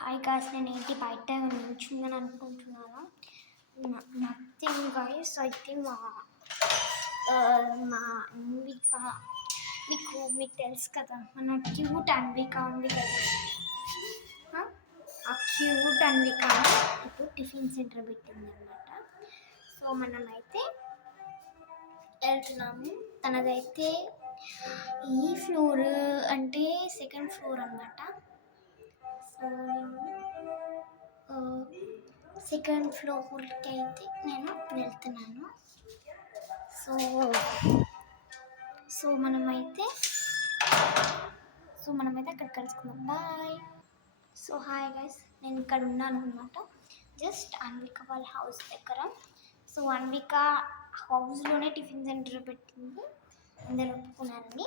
Hi guys, నేను ఏంటి బయట నిల్చుందని అనుకుంటున్నాను. Nothing guys. అయితే మా అన్విక, మీకు తెలుసు కదా, మన క్యూట్ అన్విక ఉంది కదా, ఆ క్యూట్ అన్విక ఇప్పుడు టిఫిన్ సెంటర్ పెట్టింది అనమాట. సో మనమైతే వెళ్తున్నాము. తనదైతే ఈ ఫ్లోర్ అంటే సెకండ్ ఫ్లోర్ అనమాట. సో సెకండ్ ఫ్లోర్కి అయితే నేను వెళ్తున్నాను. సో మనమైతే అక్కడ కలుసుకుందాం. బాయ్. సో హాయ్ గైస్, నేను ఇక్కడ ఉన్నాను అనమాట, జస్ట్ అన్విక వాళ్ళ హౌస్ దగ్గర. సో అన్విక హౌస్లోనే టిఫిన్ సెంటర్ పెట్టింది, అందరు ఒప్పుకున్నారని.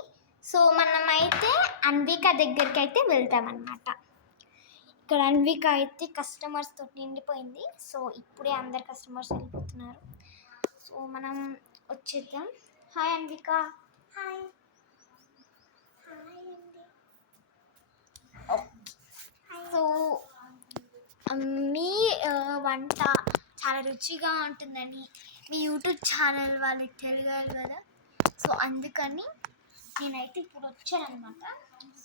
సో మనమైతే అన్విక దగ్గరికి అయితే వెళ్తామన్నమాట. ఇక్కడ అన్విక అయితే కస్టమర్స్ తోటి నిండిపోయింది. సో ఇప్పుడే అందరు కస్టమర్స్ వెళ్ళిపోతున్నారు. సో మనం వచ్చేద్దాం. హాయ్ అన్విక. హాయ్. సో మీ వంట చాలా రుచిగా ఉంటుందని మీ యూట్యూబ్ ఛానల్ వాళ్ళకి తెలియాలి కదా. సో అందుకని నేనైతే ఇప్పుడు వచ్చానమాట.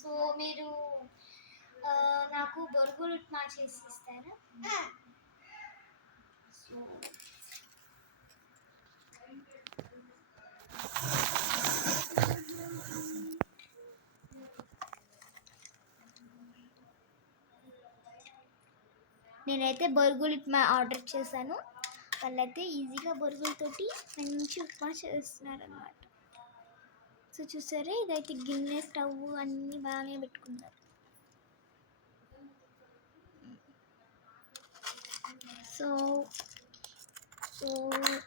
సో మీరు నాకు బొరుగులు ఉప్మా చేసి ఇస్తారా? సో నేనైతే బొరుగులు ఉప్మా ఆర్డర్ చేశాను. వాళ్ళైతే ఈజీగా బొరుగులతోటి మంచి ఉప్మా చేస్తున్నారు అన్నమాట. సో చూసారా, ఇదైతే గిన్నె, స్టవ్ అన్నీ బాగానే పెట్టుకున్నారు. సో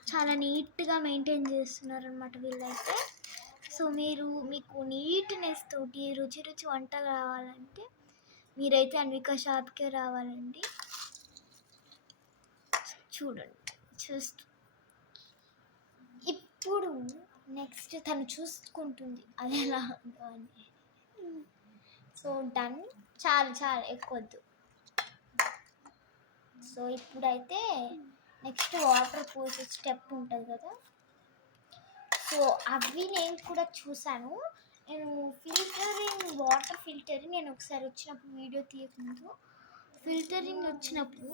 చాలా నీట్గా మెయింటైన్ చేస్తున్నారు అన్నమాట వీళ్ళైతే. సో మీకు నీట్నెస్ తోటి రుచి వంట కావాలంటే మీరైతే అన్విక షాప్కే రావాలండి. చూడండి, ఇప్పుడు నెక్స్ట్ తను చూసుకుంటుంది అది ఎలా ఉందో అని. సో డన్, చాలా ఎక్కువద్దు. సో ఇప్పుడైతే నెక్స్ట్ వాటర్ పోసే స్టెప్ ఉంటుంది కదా. సో అవి నేను కూడా చూసాను. నేను వాటర్ ఫిల్టరింగ్ నేను ఒకసారి వచ్చినప్పుడు వీడియో తీయకముందు ఫిల్టరింగ్ వచ్చినప్పుడు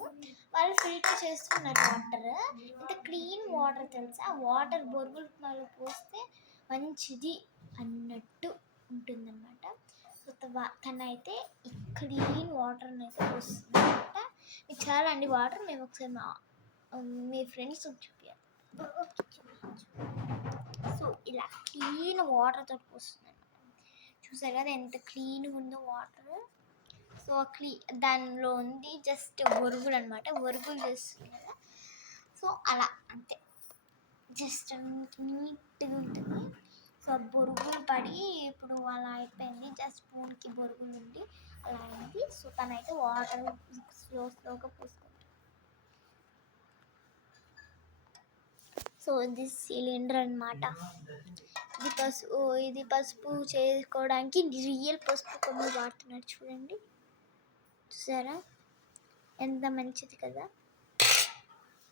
వాళ్ళు ఫిల్టర్ చేస్తున్నారు వాటర్. ఇంత క్లీన్ వాటర్ తెలుసా, ఆ వాటర్ బొరుగులు పోస్తే మంచిది అన్నట్టు ఉంటుందన్నమాట. సో తనైతే ఈ క్లీన్ వాటర్ని అయితే పోస్తుంది అనమాట. మీకు చాలా అండి వాటర్, మేము ఒకసారి మీ ఫ్రెండ్స్ చూపించాలి. సో ఇలా క్లీన్ వాటర్తో పోస్తుంది అనమాట. చూసారు కదా ఎంత క్లీన్గా ఉందో వాటర్. సో దానిలో ఉంది జస్ట్ బొరుగులు అనమాట, బొరుగులు చేస్తుంది కదా. సో అలా అంతే, జస్ట్ నీట్గా ఉంటుంది. సో బొరుగులు పడి ఇప్పుడు అలా అయిపోయింది, జస్ట్ స్పూన్కి బొరుగులు ఉండి అలా అయింది. సో తనైతే వాటర్ స్లోగా పోసుకుంటుంది. సో ఇది సిలిండర్ అనమాట. ఇది పసుపు చేసుకోవడానికి రియల్ పసుపు కొమ్ము వాడుతున్నాడు. చూడండి, చూసారా ఎంత మంచిది కదా.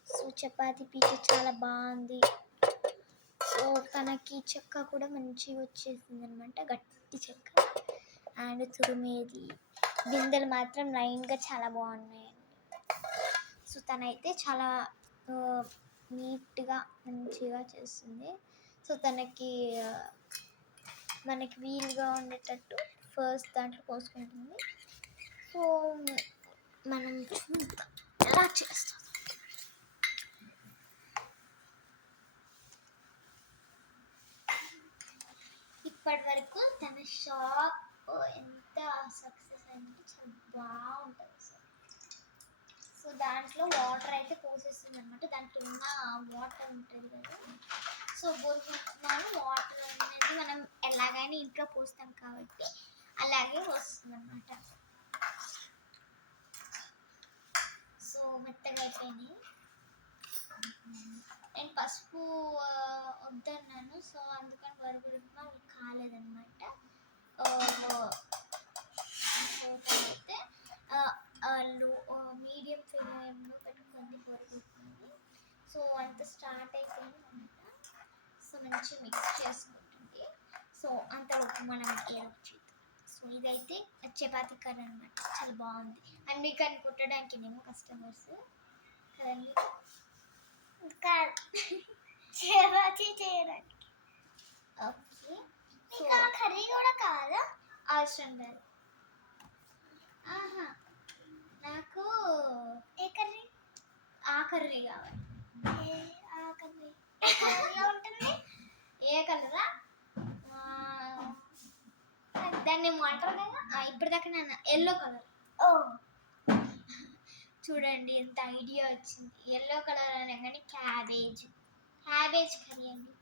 సో చపాతీ పీచ చాలా బాగుంది. సో తనకి చెక్క కూడా మంచిగా వచ్చేసింది అనమాట, గట్టి చెక్క. అండ్ తురిమేది బిందెలు మాత్రం లైన్గా చాలా బాగున్నాయండి. సో తనైతే చాలా నీట్గా మంచిగా చేస్తుంది. సో మనకి వీలుగా ఉండేటట్టు ఫస్ట్ దాంట్లో పోసుకుంటుంది. సో మనం ఎలా చేస్తాం. ఇప్పటి వరకు తన షాప్ ఎంత సక్సెస్ అంటే చాలా బాగుంటుంది. సో దాంట్లో వాటర్ అయితే పోసేస్తుంది అనమాట. దాంట్లో ఉన్న వాటర్ ఉంటుంది కదా. సో బొరుగుతున్నాను వాటర్ అనేది మనం ఎలాగైనా ఇంట్లో పోస్తాం కాబట్టి అలాగే వస్తుంది అనమాట. సో మెత్తగా అయిపోయింది. నేను పసుపు వద్దన్నాను, సో అందుకని బొరుగులు అవి కాలేదన్నమాట. అయితే సో అంత స్టార్ట్ అయిపోయింది అనమాట. సో మంచిగా మిక్స్ చేసుకుంటుంది. సో అంతలోపు మనం ఏదో చేద్దాం. సో ఇదైతే చపాతీ కర్ర అనమాట, చాలా బాగుంది. అండ్ మీకు అని కుట్టడానికి నేమో కస్టమర్స్ కదండి, చపాతీ చేయడానికి. ఓకే, ఇంకా కర్రీ కూడా కాదా? అవసరం లేదు. ఆహా, నాకు ఏ కర్రీ? ఆ కర్రీ కావాలి. ఆ కర్రీ ఉంటుంది. ఏ కలరా? దాన్ని ఏమంటారు కదా, ఇప్పటిదాకా నేను ఎల్లో కలర్. ఓ చూడండి ఎంత ఐడియా వచ్చింది. ఎల్లో కలర్ అనగానే క్యాబేజ్ కర్రీ అండి.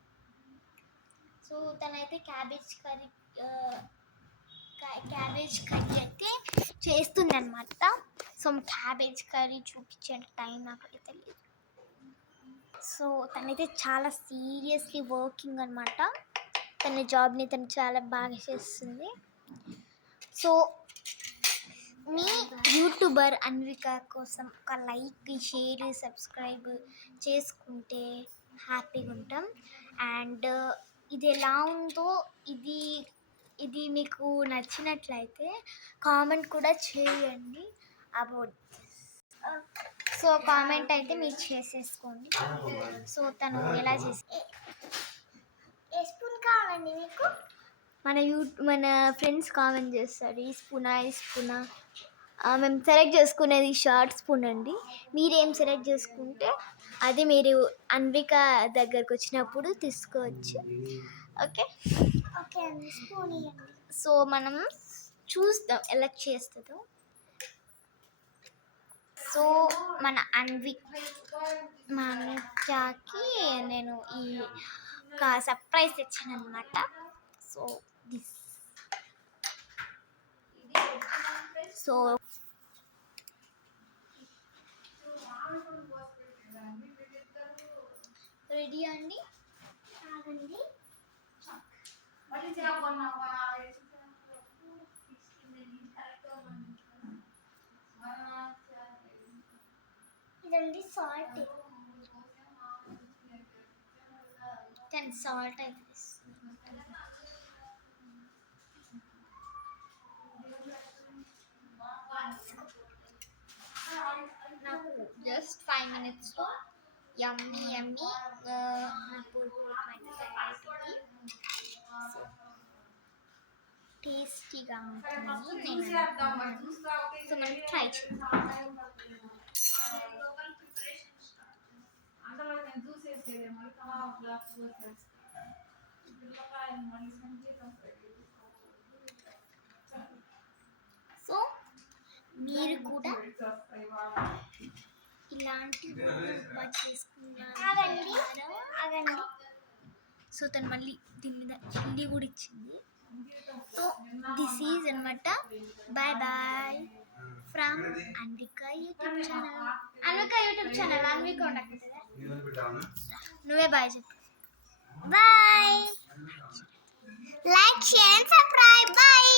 సో తనైతే క్యాబేజ్ కర్రీ అయితే చేస్తుంది అనమాట. సో క్యాబేజ్ కర్రీ చూపించే టైం నాకైతే లేదు. సో తనైతే చాలా సీరియస్లీ వర్కింగ్ అనమాట. తన జాబ్ని తను చాలా బాగా చేస్తుంది. సో మీ యూట్యూబర్ అన్విక కోసం ఒక లైక్, షేర్, సబ్స్క్రైబ్ చేసుకుంటే హ్యాపీగా ఉంటాం. అండ్ ఇది ఎలా ఉందో, ఇది మీకు నచ్చినట్లయితే కామెంట్ కూడా చేయండి అబౌట్. సో కామెంట్ అయితే మీరు చేసేసుకోండి. సో తను ఎలా చేసి ఏ స్పూన్ కావాలండి మీకు? మన ఫ్రెండ్స్ కామెంట్ చేస్తారు ఈ స్పూనా. మేము సెలెక్ట్ చేసుకునేది షార్ట్ స్పూన్ అండి. మీరేం సెలెక్ట్ చేసుకుంటే అది మీరు అన్విక దగ్గరకు వచ్చినప్పుడు తీసుకోవచ్చు. ఓకే అండి, స్పూన్. సో మనం చూద్దాం ఎలా చేస్తుందో. సో మన అన్వికాకి నేను ఈ ఒక సర్ప్రైజ్ తెచ్చాను అనమాట. సో రెడీ అండి. ఆగండి, ఇదండి సాల్ట్. సాల్ట్ అయితే నాకు జస్ట్ 5 minutesలో యమ్మీ నాకు టేస్టీగా ఉంటుంది. సో మనం ట్రై చేద్దాం. సో మీరు కూడా ఇలాంటి చేసుకున్నాను. సో తను మళ్ళీ దీని మీద చిల్లీ కూడా ఇచ్చింది. సో దిస్ ఈజ్ అనమాట. Bye from Anvika YouTube channel. Anvika ఉండకపోతే నువ్వే బాయ్ చెప్పు. Bye, like, share, subscribe. Bye.